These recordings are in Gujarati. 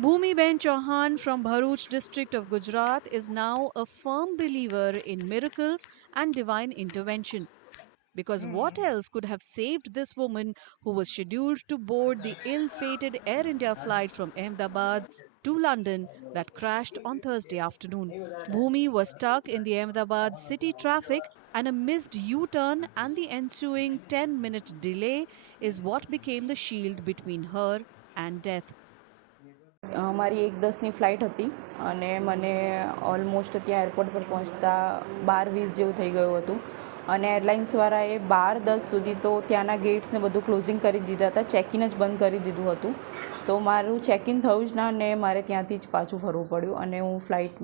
Bhumiben Chauhan from Bharuch district of Gujarat is now a firm believer in miracles and divine intervention. Because what else could have saved this woman who was scheduled to board the ill fated Air India flight from Ahmedabad to London that crashed on Thursday afternoon? Bhumi was stuck in the Ahmedabad city traffic, and a missed U turn and the ensuing 10-minute delay is what became the shield between her and death. મારી 1:10ની ફ્લાઇટ હતી અને મને ઓલમોસ્ટ ત્યાં એરપોર્ટ પર પહોંચતા 12:20 જેવું થઈ ગયું હતું અને એરલાઇન્સવાળાએ 12:10 સુધી તો ત્યાંના ગેટ્સને બધું ક્લોઝિંગ કરી દીધા હતા, ચેક ઇન જ બંધ કરી દીધું હતું. તો મારું ચેક ઇન થયું જ ના ને મારે ત્યાંથી જ પાછું ફરવું પડ્યું અને હું ફ્લાઇટ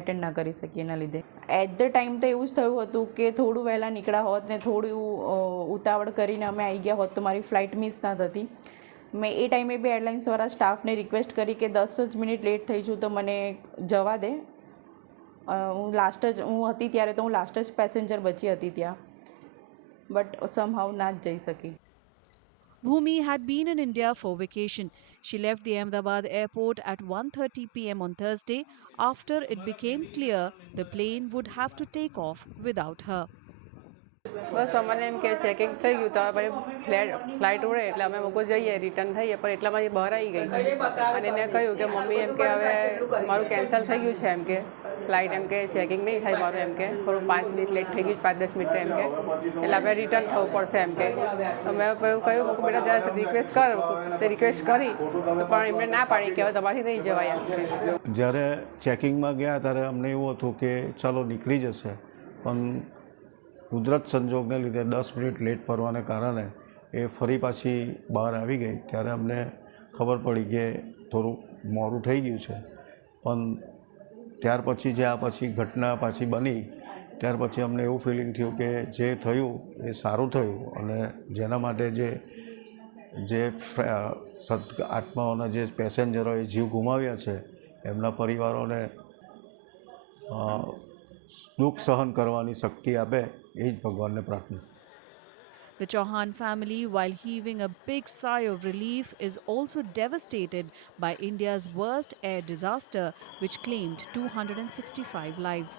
એટેન્ડ ના કરી શકી એના લીધે. એટ ધ ટાઈમ તો એવું જ થયું હતું કે થોડું વહેલાં નીકળ્યા હોત ને થોડું ઉતાવળ કરીને અમે આવી ગયા હોત તો મારી ફ્લાઇટ મિસ ના થતી. મેં એ ટાઈમે બી એરલાઇન્સવાળા સ્ટાફને રિક્વેસ્ટ કરી કે 10 જ મિનિટ લેટ થઈ છું તો મને જવા દે. હું હતી ત્યારે તો હું લાસ્ટ જ પેસેન્જર બચી હતી ત્યાં, બટ સમહાઉ ના જ જઈ શકી. Bhumi had been in India for vacation. She left the Ahmedabad airport at 1:30 p.m. on Thursday after it became clear the plane would have to take off without her. બસ અમને એમ કે ચેકિંગ થઈ ગયું તો હવે ફ્લાઇટ ઉડે એટલે અમે લોકો જઈએ રિટર્ન થઈએ પણ એટલામાં એ બહાર આવી ગઈ અને એને કહ્યું કે મમ્મી એમ કે હવે મારું કેન્સલ થઈ ગયું છે એમ કે ફ્લાઇટ એમ કે ચેકિંગ નહીં થાય મારું એમ કે થોડું 5 મિનિટ લેટ થઈ ગયું 5-10 મિનિટ એમ કે એટલે આપણે રિટર્ન થવું પડશે એમ કે મેં કહ્યું બેટા જરા રિક્વેસ્ટ કર તે રિક્વેસ્ટ કરી તો પણ એમણે ના પાડી કે હવે તમારાથી નહીં જવાય એમ કે. જ્યારે ચેકિંગમાં ગયા ત્યારે અમને એવું હતું કે ચાલો નીકળી જશે, પણ કુદરત સંજોગને લીધે 10 મિનિટ લેટ પડવાને કારણે એ ફરી પાછી બહાર આવી ગઈ. ત્યારે અમને ખબર પડી કે થોડું મોડું થઈ ગયું છે, પણ ત્યાર પછી જે આ પછી ઘટના પાછી બની ત્યાર પછી અમને એવું ફિલિંગ થયું કે જે થયું એ સારું થયું અને જેના માટે જે આત્માઓના જે પેસેન્જરોએ જીવ ગુમાવ્યા છે એમના પરિવારોને દુઃખ સહન કરવાની શક્તિ આપે એ જ ભગવાનને પ્રાર્થના. The Chauhan family, while heaving a big sigh of relief, is also devastated by India's worst air disaster, which claimed 265 lives.